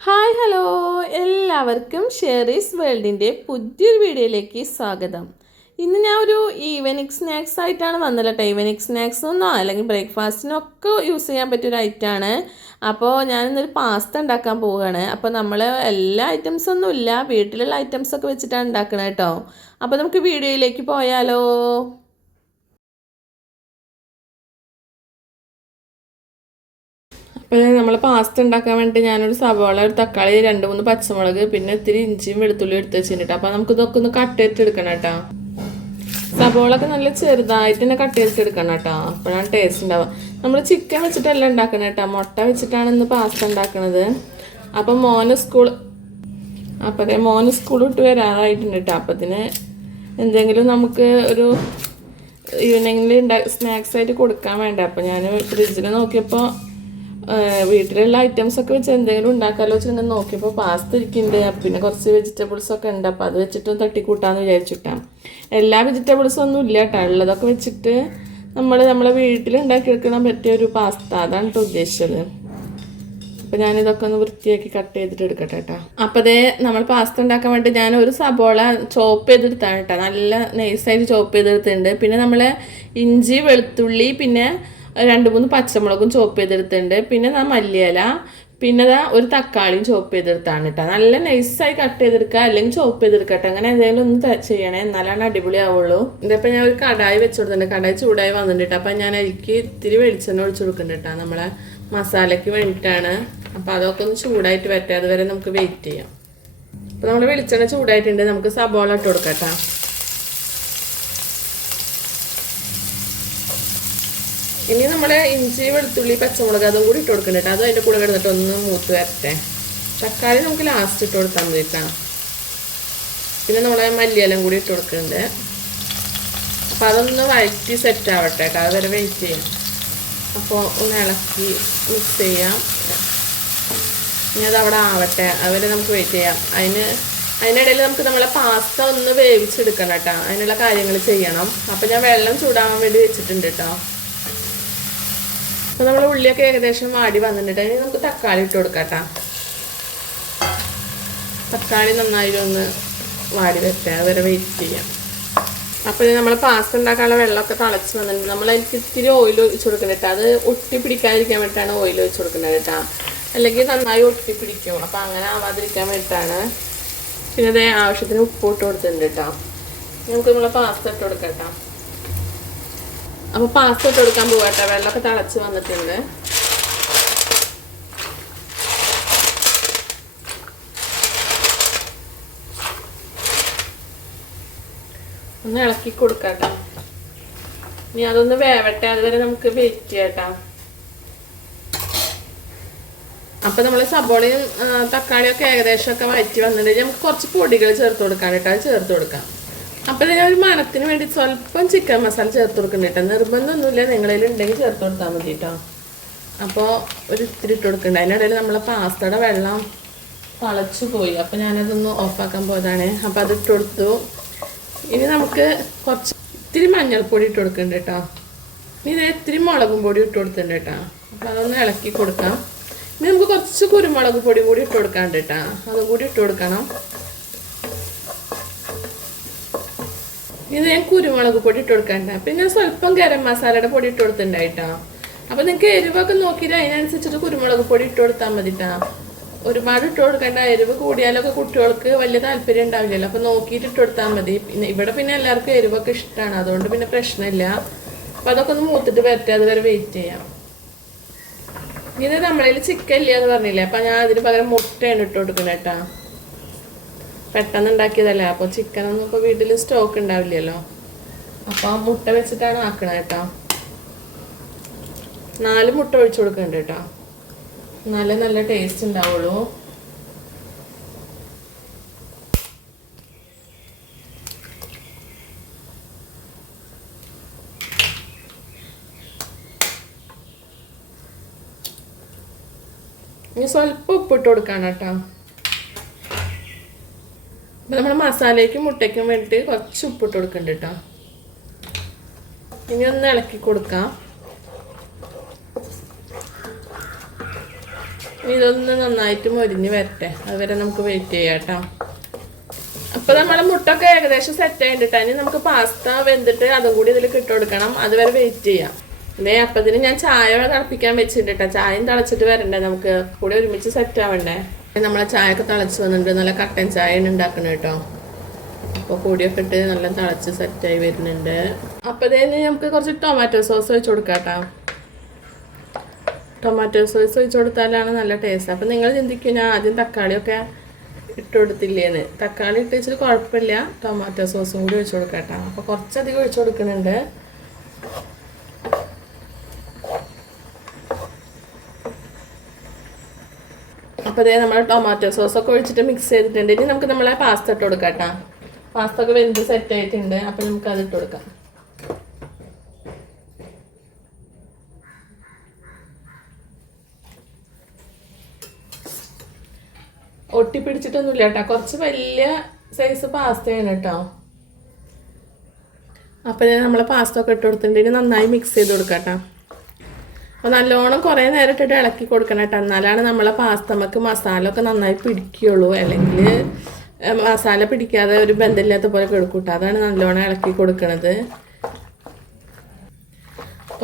Hi hello. എല്ലാവർക്കും ഷെറീസ് വേൾഡിന്റെ പുതിയൊരു വീഡിയോയിലേക്ക് സ്വാഗതം. ഇന്ന് ഞാൻ ഒരു ഈവനിങ് സ്നാക്സ് ആയിട്ടാണ് വന്നത് കേട്ടോ ഈവനിങ് സ്നാക്സ് ഒന്നോ അല്ലെങ്കിൽ ബ്രേക്ക്ഫാസ്റ്റിനോ ഒക്കെ യൂസ് ചെയ്യാൻ പറ്റിയൊരു ഐറ്റമാണ് അപ്പോൾ ഞാനിന്നൊരു പാസ്ത ഉണ്ടാക്കാൻ പോവുകയാണ് അപ്പോൾ നമ്മൾ എല്ലാ ഐറ്റംസ് ഒന്നും ഇല്ല. വീട്ടിലുള്ള ഐറ്റംസൊക്കെ വെച്ചിട്ടാണ് ഉണ്ടാക്കുന്നത് കേട്ടോ അപ്പോൾ നമുക്ക് വീഡിയോയിലേക്ക് പോയാലോ. അപ്പോൾ നമ്മൾ പാസ്ത ഉണ്ടാക്കാൻ വേണ്ടി ഞാനൊരു സവാള ഒരു തക്കാളി രണ്ട് മൂന്ന് പച്ചമുളക് പിന്നെ ഇത്തിരി ഇഞ്ചിയും വെളുത്തുള്ളി എടുത്ത് വെച്ചിട്ടുണ്ട് അപ്പോൾ നമുക്ക് ഇതൊക്കെ ഒന്ന് കട്ട് ചെയ്തിട്ട് എടുക്കണം കേട്ടോ സവാളൊക്കെ നല്ല ചെറുതായിട്ട് തന്നെ കട്ട് ചെയ്തിട്ട് എടുക്കണം കേട്ടോ അപ്പോഴാണ് ടേസ്റ്റ് ഉണ്ടാവുക നമ്മൾ ചിക്കൻ വെച്ചിട്ടല്ല ഉണ്ടാക്കണം കേട്ടോ മുട്ട വെച്ചിട്ടാണ് ഇന്ന് പാസ്ത ഉണ്ടാക്കുന്നത് അപ്പം മോന് സ്കൂൾ അപ്പം അതെ മോന് സ്കൂൾ വിട്ട് വരാറായിട്ടുണ്ട് കേട്ടോ അപ്പത്തിന് എന്തെങ്കിലും നമുക്ക് ഒരു ഈവനിങ്ങിൽ ഉണ്ടാ സ്നാക്സ് ആയിട്ട് കൊടുക്കാൻ വേണ്ട. അപ്പം ഞാൻ ഫ്രിഡ്ജിൽ നോക്കിയപ്പോൾ വീട്ടിലുള്ള ഐറ്റംസ് ഒക്കെ വെച്ച് എന്തെങ്കിലും ഉണ്ടാക്കാമല്ലോ വെച്ച് ഇങ്ങനെ നോക്കിയപ്പോൾ പാസ്ത ഇരിക്കുന്നുണ്ട് പിന്നെ കുറച്ച് വെജിറ്റബിൾസ് ഒക്കെ ഉണ്ട്. അപ്പോൾ അത് വെച്ചിട്ട് തട്ടിക്കൂട്ടാന്ന് വിചാരിച്ചിട്ടാണ് എല്ലാ വെജിറ്റബിൾസും ഒന്നും ഇല്ല കേട്ടോ ഉള്ളതൊക്കെ വെച്ചിട്ട് നമ്മൾ നമ്മളെ വീട്ടിൽ ഉണ്ടാക്കിയെടുക്കാൻ പറ്റിയ ഒരു പാസ്ത അതാണ് കേട്ടോ ഉദ്ദേശിച്ചത്. അപ്പോൾ ഞാനിതൊക്കെ ഒന്ന് വൃത്തിയാക്കി കട്ട് ചെയ്തിട്ട് എടുക്കട്ടെ കേട്ടോ അപ്പോൾ അതേ നമ്മൾ പാസ്ത ഉണ്ടാക്കാൻ വേണ്ടി ഞാൻ ഒരു സബോള ചോപ്പ് ചെയ്തെടുത്താണ് കേട്ടോ നല്ല നൈസായിട്ട് ചോപ്പ് ചെയ്തെടുത്തിട്ടുണ്ട്. പിന്നെ നമ്മൾ ഇഞ്ചി വെളുത്തുള്ളി പിന്നെ രണ്ട് മൂന്ന് പച്ചമുളകും ചോപ്പ് ചെയ്തെടുത്തിട്ടുണ്ട്. പിന്നെ ഞാൻ മല്ലിയില പിന്നെ അതാ ഒരു തക്കാളിയും ചോപ്പ് ചെയ്തെടുത്താണ് കേട്ടോ നല്ല നൈസായി കട്ട് ചെയ്തെടുക്കുക അല്ലെങ്കിൽ ചോപ്പ് ചെയ്തെടുക്കട്ടെ. അങ്ങനെ എന്തെങ്കിലും ഒന്ന് ചെയ്യണേ. എന്നാലാണ് അടിപൊളി ആവുള്ളൂ ഇതിപ്പോൾ ഞാൻ ഒരു കടായി വെച്ച് കൊടുത്തിട്ടുണ്ട്. കടായി ചൂടായി വന്നിട്ടുണ്ട് അപ്പം ഞാൻ അതിലേക്ക് ഇത്തിരി വെളിച്ചെണ്ണ ഒഴിച്ചു കൊടുക്കുന്നുണ്ട് കേട്ടോ നമ്മളെ മസാലയ്ക്ക് വേണ്ടിയിട്ടാണ്. അപ്പോൾ അതൊക്കെ ഒന്ന് ചൂടായിട്ട് വരട്ടെ. അതുവരെ നമുക്ക് വെയിറ്റ് ചെയ്യാം. അപ്പോൾ നമ്മൾ വെളിച്ചെണ്ണ ചൂടായിട്ടുണ്ട്. നമുക്ക് സബോള ഇട്ട് കൊടുക്കാം കേട്ടോ ഇനി നമ്മൾ ഇഞ്ചി വെളുത്തുള്ളി പച്ചമുളക് അതും കൂടി ഇട്ട് കൊടുക്കണ്ട കേട്ടോ. അതും അതിന്റെ കൂടെ കിടന്നിട്ട് ഒന്ന് മൂത്ത് വരട്ടെ. തക്കാളി നമുക്ക് ലാസ്റ്റ് ഇട്ട് കൊടുത്താൽ മതി കേട്ടോ. പിന്നെ നമ്മളെ മല്ലിയെല്ലാം കൂടി ഇട്ട് കൊടുക്കുന്നുണ്ട്. അപ്പം അതൊന്ന് വഴറ്റി സെറ്റ് ആവട്ടെ കേട്ടോ. അതുവരെ വെയിറ്റ് ചെയ്യാം. അപ്പോൾ ഒന്ന് ഇളക്കി മിക്സ് ചെയ്യാം. ഇനി അത് അവിടെ ആവട്ടെ. അതുവരെ നമുക്ക് വെയിറ്റ് ചെയ്യാം. അതിന് അതിനിടയിൽ നമുക്ക് നമ്മളെ പാസ്ത ഒന്ന് വേവിച്ചെടുക്കണം കേട്ടോ. അതിനുള്ള കാര്യങ്ങൾ ചെയ്യണം. അപ്പം ഞാൻ വെള്ളം ചൂടാവാൻ വേണ്ടി വെച്ചിട്ടുണ്ട് കേട്ടോ. അപ്പോൾ നമ്മൾ ഉള്ളിയൊക്കെ ഏകദേശം വാടി വന്നിട്ടുണ്ട്. ഇനി നമുക്ക് തക്കാളി ഇട്ട് കൊടുക്കാം തക്കാളി നന്നായി ഒന്ന് വാടി വെക്കുക അതുവരെ വെയിറ്റ് ചെയ്യാം. അപ്പോൾ നമ്മൾ പാസ്ത ഉണ്ടാക്കാനുള്ള വെള്ളമൊക്കെ തിളച്ച് വന്നിട്ടുണ്ട്. നമ്മൾ അതിൽ ഇത്തിരി ഓയിൽ ഒഴിച്ച് കൊടുക്കുന്നത് അത് ഒട്ടി പിടിക്കാതിരിക്കാൻ വേണ്ടിയിട്ടാണ് ഓയിൽ ഒഴിച്ച് കൊടുക്കുന്നത് കേട്ടോ. അല്ലെങ്കിൽ നന്നായി ഒട്ടി പിടിക്കും. അപ്പോൾ അങ്ങനെ ആവാതിരിക്കാൻ വേണ്ടിയിട്ടാണ്. പിന്നെ അതേ ആവശ്യത്തിന് ഉപ്പ് ഇട്ട് കൊടുത്തിട്ടുണ്ട് കേട്ടോ. നമുക്ക് നമ്മളെ പാസ്ത ഇട്ട് കൊടുക്കാം കേട്ടോ. അപ്പോൾ പാസ്ത ഇട്ട് കൊടുക്കാൻ പോകട്ടെ വെള്ളമൊക്കെ തിളച്ച് വന്നിട്ടുണ്ട്. ഒന്ന് ഇളക്കി കൊടുക്കാട്ടോ. ഇനി അതൊന്ന് വേവട്ടെ. അതുവരെ നമുക്ക് വെയിറ്റ് ചെയ്യാട്ടാ. അപ്പൊ നമ്മൾ സബോളയും തക്കാളിയൊക്കെ തക്കാളിയും ഒക്കെ ഏകദേശം ഒക്കെ വഴറ്റി വന്നിട്ട് നമുക്ക് കുറച്ച് പൊടികൾ ചേർത്ത് കൊടുക്കാൻ കേട്ടോ അത് ചേർത്ത് കൊടുക്കാം. അപ്പൊ ഞാൻ ഒരു മണത്തിന് വേണ്ടി സ്വല്പം ചിക്കൻ മസാല ചേർത്ത് കൊടുക്കുന്നുണ്ട് കേട്ടോ നിർബന്ധമൊന്നുമില്ല. നിങ്ങളിൽ ഉണ്ടെങ്കിൽ ചേർത്ത് കൊടുത്താൽ മതി കേട്ടോ അപ്പോൾ ഒരു ഇത്തിരി ഇട്ട് കൊടുക്കണ്ട. അതിനിടയിൽ നമ്മളെ പാസ്തയുടെ വെള്ളം തളച്ചു പോയി. അപ്പോൾ ഞാനതൊന്ന് ഓഫാക്കാൻ പോയതാണ്. അപ്പോൾ അത് ഇട്ട് കൊടുത്തു. ഇനി നമുക്ക് കുറച്ച് ഇത്തിരി മഞ്ഞൾപ്പൊടി ഇട്ട് കൊടുക്കണ്ട കേട്ടോ ഇനി ഇത് ഇത്തിരി മുളകും പൊടി ഇട്ട് കൊടുത്തിട്ടുണ്ട് കേട്ടോ അപ്പോൾ അതൊന്ന് ഇളക്കി കൊടുക്കാം. ഇനി നമുക്ക് കുറച്ച് കുരുമുളക് പൊടി കൂടി ഇട്ട് കൊടുക്കാണ്ട് കേട്ടോ അതും കൂടി ഇട്ട് കൊടുക്കണം. ഇത് ഞാൻ കുരുമുളക് പൊടി ഇട്ട് കൊടുക്കണ്ട പിന്നെ സ്വല്പം ഗരം മസാലയുടെ പൊടി ഇട്ട് കൊടുത്തിട്ടുണ്ടായിട്ടാ. അപ്പൊ നിങ്ങൾക്ക് എരിവൊക്കെ നോക്കിയിട്ട് അതിനനുസരിച്ചിട്ട് കുരുമുളക് പൊടി ഇട്ട് കൊടുത്താൽ മതിട്ടാ. ഒരുപാട് ഇട്ട് കൊടുക്കണ്ട. എരിവ് കൂടിയാലൊക്കെ കുട്ടികൾക്ക് വലിയ താല്പര്യം ഉണ്ടാവില്ലല്ലോ. അപ്പൊ നോക്കിയിട്ട് ഇട്ട് കൊടുത്താൽ മതി. പിന്നെ ഇവിടെ പിന്നെ എല്ലാവർക്കും എരിവൊക്കെ ഇഷ്ടമാണ് അതുകൊണ്ട് പിന്നെ പ്രശ്നമില്ല. അപ്പൊ അതൊക്കെ ഒന്ന് മൂത്തിട്ട് വരട്ടെ അതുവരെ വെയിറ്റ് ചെയ്യാം. ഇത് നമ്മളതിൽ ചിക്കൻ ഇല്ല എന്ന് പറഞ്ഞില്ലേ? അപ്പൊ ഞാൻ അതിന് പകരം മുട്ടയാണ് ഇട്ട് കേട്ടാ പെട്ടെന്ന് ഉണ്ടാക്കിയതല്ലേ അപ്പോൾ ചിക്കനൊന്നും ഇപ്പോൾ വീട്ടിൽ സ്റ്റോക്ക് ഉണ്ടാവില്ലല്ലോ. അപ്പോൾ മുട്ട വെച്ചിട്ടാണ് ആക്കണത് കേട്ടോ. നാല് മുട്ട ഒഴിച്ചു കൊടുക്കുന്നുണ്ട് കേട്ടോ. നല്ല നല്ല ടേസ്റ്റ് ഉണ്ടാവുള്ളൂ. ഇനി സ്വല്പം ഉപ്പിട്ട് കൊടുക്കാണ് കേട്ടോ. അപ്പം നമ്മൾ മസാലയ്ക്കും മുട്ടയ്ക്കും വേണ്ടിയിട്ട് കുറച്ച് ഉപ്പിട്ട് കൊടുക്കുന്നുണ്ട് കേട്ടോ ഇനി ഒന്ന് ഇളക്കി കൊടുക്കാം. ഇതൊന്ന് നന്നായിട്ട് മൊരിഞ്ഞ് വരട്ടെ. അതുവരെ നമുക്ക് വെയിറ്റ് ചെയ്യാം കേട്ടോ അപ്പൊ നമ്മളെ മുട്ടൊക്കെ ഏകദേശം സെറ്റ് ആയിട്ട് ഇനി നമുക്ക് പാസ്ത വെന്തിട്ട് അതും കൂടി ഇതിൽ ഇട്ട് കൊടുക്കണം. അതുവരെ വെയിറ്റ് ചെയ്യാം. അതേ അപ്പം ഇതിന് ഞാൻ ചായ തിളപ്പിക്കാൻ വെച്ചിട്ടുണ്ട് കേട്ടോ ചായയും തിളച്ചിട്ട് വരണ്ടേ നമുക്ക്? കൂടി ഒരുമിച്ച് സെറ്റ് ആവണ്ടേ? നമ്മളെ ചായ ഒക്കെ തിളച്ച് വന്നിട്ടുണ്ട്. നല്ല കട്ടൻ ചായ ഉണ്ടാക്കണം കേട്ടോ. അപ്പോൾ പൊടിയൊക്കെ ഇട്ട് നല്ല തിളച്ച് സെറ്റായി വരുന്നുണ്ട്. അപ്പോൾ ഇതേന്ന് നമുക്ക് കുറച്ച് ടൊമാറ്റോ സോസ് വെച്ച് കൊടുക്കാം കേട്ടോ. ടൊമാറ്റോ സോസ് ഒഴിച്ച് കൊടുത്താലാണ് നല്ല ടേസ്റ്റ് അപ്പം നിങ്ങൾ ചിന്തിക്കും ഞാൻ ആദ്യം തക്കാളിയൊക്കെ ഇട്ട് കൊടുത്തില്ലേന്ന് തക്കാളി ഇട്ട് വെച്ചിട്ട് കുഴപ്പമില്ല. ടൊമാറ്റോ സോസും കൂടി ഒഴിച്ച് കൊടുക്കാം കേട്ടോ. അപ്പോൾ കുറച്ചധികം ഒഴിച്ച് കൊടുക്കുന്നുണ്ട്. അപ്പോൾ അതേ നമ്മൾ ടൊമാറ്റോ സോസ് ഒക്കെ ഒഴിച്ചിട്ട് മിക്സ് ചെയ്തിട്ടുണ്ട്. ഇനി നമുക്ക് നമ്മളെ പാസ്ത ഇട്ട് കൊടുക്കാം കേട്ടോ പാസ്ത ഒക്കെ വെന്ത് സെറ്റ് ആയിട്ടുണ്ട്. അപ്പോൾ നമുക്ക് അത് ഇട്ട് കൊടുക്കാം. ഒട്ടിപ്പിടിച്ചിട്ടൊന്നുമില്ല കേട്ടോ കുറച്ച് വലിയ സൈസ് പാസ്തയാണ് കേട്ടോ അപ്പോൾ ഞാൻ നമ്മളെ പാസ്ത ഒക്കെ ഇട്ട് കൊടുത്തിട്ടുണ്ട്. ഇനി നന്നായി മിക്സ് ചെയ്ത് കൊടുക്കാം കേട്ടോ അപ്പോൾ നല്ലോണം കുറേ നേരം ഇളക്കി കൊടുക്കണം കേട്ടോ. എന്നാലാണ് നമ്മളെ പാസ്തമക്ക് മസാല ഒക്കെ നന്നായി പിടിക്കുകയുള്ളൂ അല്ലെങ്കിൽ മസാല പിടിക്കാതെ ഒരു ബന്ധമില്ലാത്ത പോലെ കിടക്കൂട്ടോ അതാണ് നല്ലോണം ഇളക്കി കൊടുക്കണത്.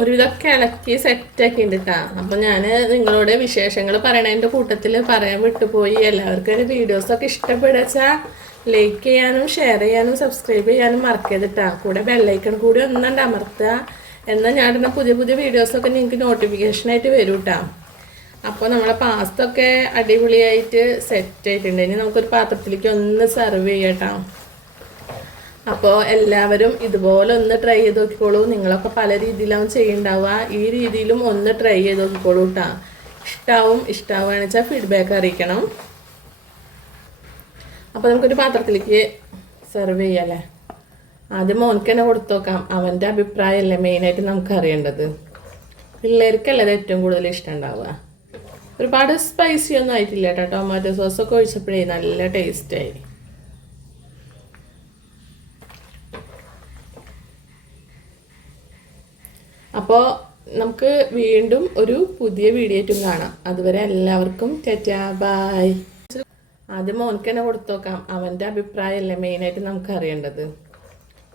ഒരുവിധമൊക്കെ ഇളക്കി സെറ്റാക്കി ഉണ്ടിട്ടാ അപ്പം ഞാൻ നിങ്ങളോട് വിശേഷങ്ങൾ പറയണതിന്റെ കൂട്ടത്തിൽ പറയാൻ വിട്ടുപോയി. എല്ലാവർക്കും എന്റെ വീഡിയോസൊക്കെ ഇഷ്ടപ്പെടുക ലൈക്ക് ചെയ്യാനും ഷെയർ ചെയ്യാനും സബ്സ്ക്രൈബ് ചെയ്യാനും മറക്കരുതിട്ടാ കൂടെ ബെല്ലൈക്കൺ കൂടി ഒന്നുണ്ട് അമർത്തുക. എന്നാൽ ഞാൻ ഇടുന്ന പുതിയ പുതിയ വീഡിയോസൊക്കെ നിങ്ങൾക്ക് നോട്ടിഫിക്കേഷനായിട്ട് വരും കേട്ടോ അപ്പോൾ നമ്മളെ പാസ്ത ഒക്കെ അടിപൊളിയായിട്ട് സെറ്റ് ആയിട്ടുണ്ട്. ഇനി നമുക്കൊരു പാത്രത്തിലേക്ക് ഒന്ന് സെർവ് ചെയ്യട്ടോ അപ്പോൾ എല്ലാവരും ഇതുപോലെ ഒന്ന് ട്രൈ ചെയ്ത് നോക്കിക്കോളൂ. നിങ്ങളൊക്കെ പല രീതിയിലാവും ചെയ്യുന്നുണ്ടാവുക ഈ രീതിയിലും ഒന്ന് ട്രൈ ചെയ്ത് നോക്കിക്കോളൂ കേട്ടോ ഇഷ്ടാവും ഇഷ്ടാവുകയാണെന്ന് വെച്ചാൽ ഫീഡ്ബാക്ക് അറിയിക്കണം. അപ്പോൾ നമുക്കൊരു പാത്രത്തിലേക്ക് സെർവ് ചെയ്യാല്ലേ ആദ്യം മോനക്ക് തന്നെ കൊടുത്തു നോക്കാം അവന്റെ അഭിപ്രായമല്ലേ മെയിനായിട്ട് നമുക്ക് അറിയേണ്ടത് പിള്ളേർക്കല്ലേ അത് ഏറ്റവും കൂടുതൽ ഇഷ്ടം ഉണ്ടാവുക ഒരുപാട് സ്പൈസി ഒന്നും ആയിട്ടില്ല കേട്ടോ. ടൊമാറ്റോ സോസൊക്കെ ഒഴിച്ചപ്പോഴേ നല്ല ടേസ്റ്റായി അപ്പോൾ നമുക്ക് വീണ്ടും ഒരു പുതിയ വീഡിയോ ആയിട്ടും കാണാം. അതുവരെ എല്ലാവർക്കും ടാറ്റാ ബായ് ആദ്യം മോനക്ക് തന്നെ കൊടുത്തു നോക്കാം അവന്റെ അഭിപ്രായമല്ലേ മെയിനായിട്ട് നമുക്ക് അറിയേണ്ടത്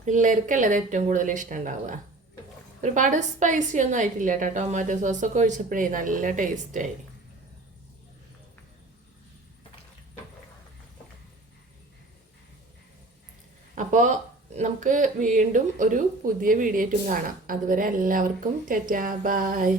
പിള്ളേർക്കല്ലേ അത് ഏറ്റവും കൂടുതൽ ഇഷ്ടം ഉണ്ടാവുക. ഒരുപാട് സ്പൈസി ഒന്നും ആയിട്ടില്ല കേട്ടോ. ടൊമാറ്റോ സോസൊക്കെ ഒഴിച്ചപ്പോഴേ നല്ല ടേസ്റ്റായി അപ്പോൾ നമുക്ക് വീണ്ടും ഒരു പുതിയ വീഡിയോ ആയിട്ടും കാണാം. അതുവരെ എല്ലാവർക്കും ടാറ്റാ ബായ്